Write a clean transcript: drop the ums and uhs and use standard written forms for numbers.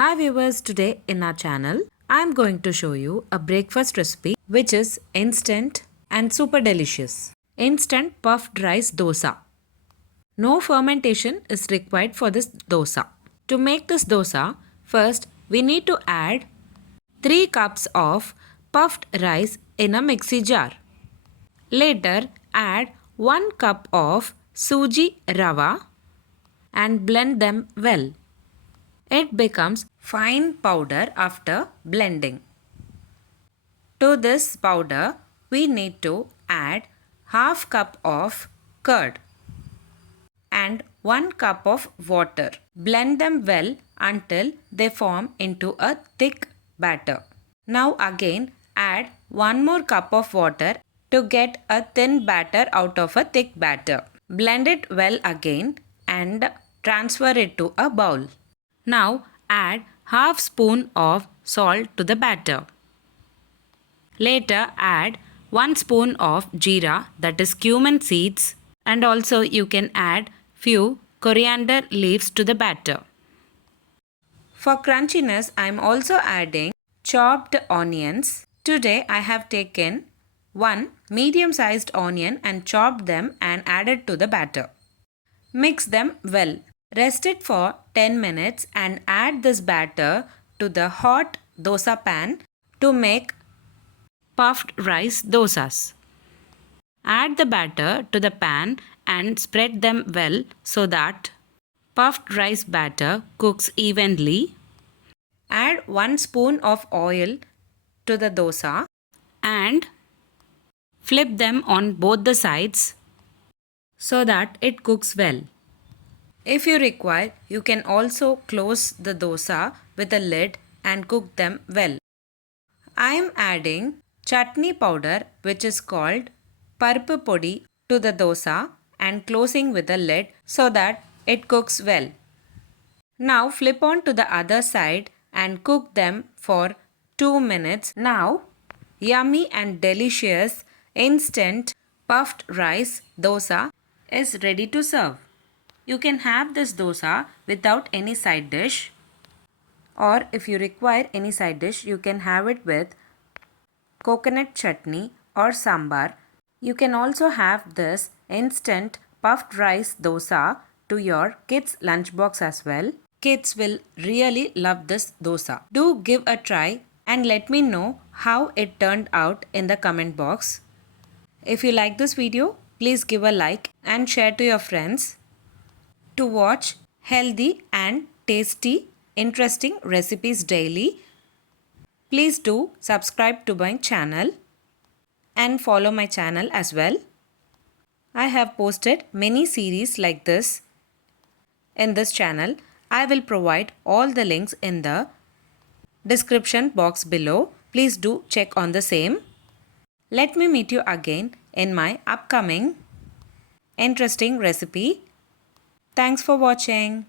Hi viewers, today in our channel, I am going to show you a breakfast recipe which is instant and super delicious. Instant puffed rice dosa. No fermentation is required for this dosa. To make this dosa, first we need to add 3 cups of puffed rice in a mixie jar. Later, add 1 cup of suji rava and blend them well. It becomes fine powder after blending. To this powder, we need to add half cup of curd and 1 cup of water. Blend them well until they form into a thick batter. Now again add 1 more cup of water to get a thin batter out of a thick batter. Blend it well again and transfer it to a bowl. Now add half spoon of salt to the batter. Later add 1 spoon of jeera, that is cumin seeds, and also you can add few coriander leaves to the batter. For crunchiness I am also adding chopped onions. Today I have taken 1 medium sized onion and chopped them and added to the batter. Mix them well. Rest it for 10 minutes and add this batter to the hot dosa pan to make puffed rice dosas. Add the batter to the pan and spread them well so that puffed rice batter cooks evenly. Add 1 spoon of oil to the dosa and flip them on both the sides so that it cooks well. If you require, you can also close the dosa with a lid and cook them well. I am adding chutney powder, which is called parpu podi, to the dosa and closing with a lid so that it cooks well. Now flip on to the other side and cook them for 2 minutes. Now yummy and delicious instant puffed rice dosa is ready to serve. You can have this dosa without any side dish, or if you require any side dish, you can have it with coconut chutney or sambar. You can also have this instant puffed rice dosa to your kids' lunchbox as well. Kids will really love this dosa. Do give a try and let me know how it turned out in the comment box. If you like this video, please give a like and share to your friends. To watch healthy and tasty, interesting recipes daily, please do subscribe to my channel and follow my channel as well. I have posted many series like this in this channel. I will provide all the links in the description box below. Please do check on the same. Let me meet you again in my upcoming interesting recipe. Thanks for watching.